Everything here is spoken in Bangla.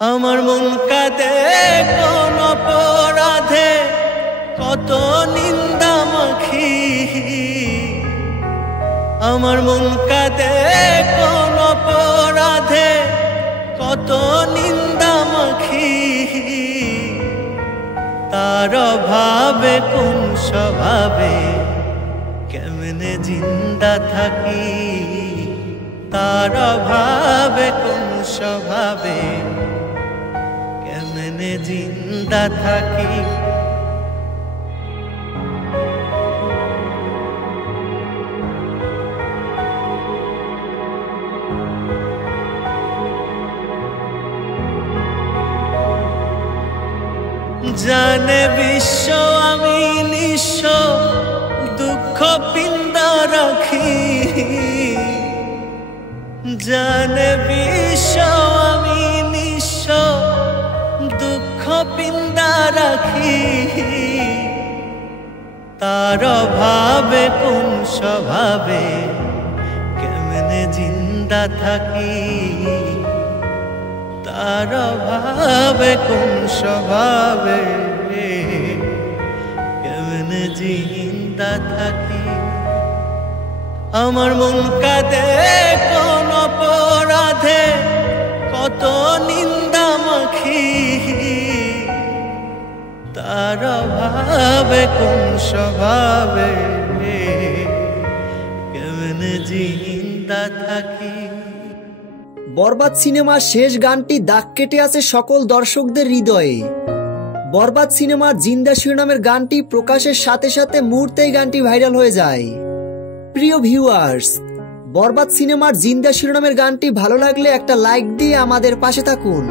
আমার মন কাঁদে কোন অপরাধে, কত নিন্দা মাখি। আমার মন কাঁদে কোন অপরাধে, কত নিন্দা মাখি। তার অভাবে কোন স্বভাবে কেমনে জিন্দা থাকি। তার অভাবে কোন স্বভাবে কেমনে জিন্দা থাকি। জানে বিশ্ব আমি নিঃস্ব, দুঃখ পিন্দা রাখি। জানে বিশ্ব আমি নিঃস্ব, দুঃখ পিন্দা রাখি। তার অভাবে কোন স্বভাবে কেমনে জিন্দা থাকি। তার অভাবে কোন স্বভাবে কেমনে জিন্দা থাকি। আমার মন কাঁদে কোন অপরাধে, কত নিন্দা মাখি। তার অভাবে কোন স্বভাবে কেমনে জিন্দা থাকি। বরবাদ সিনেমার শেষ গানটি দাগ কেটে আছে সকল দর্শকদের হৃদয়ে। বরবাদ সিনেমার জিন্দা শিরোনামের গানটি প্রকাশের সাথে সাথে মুহূর্তেই গানটি ভাইরাল হয়ে যায়। প্রিয় ভিউয়ার্স, বরবাদ সিনেমার জিন্দা শিরোনামের গানটি ভালো লাগলে একটা লাইক দিয়ে আমাদের পাশে থাকুন।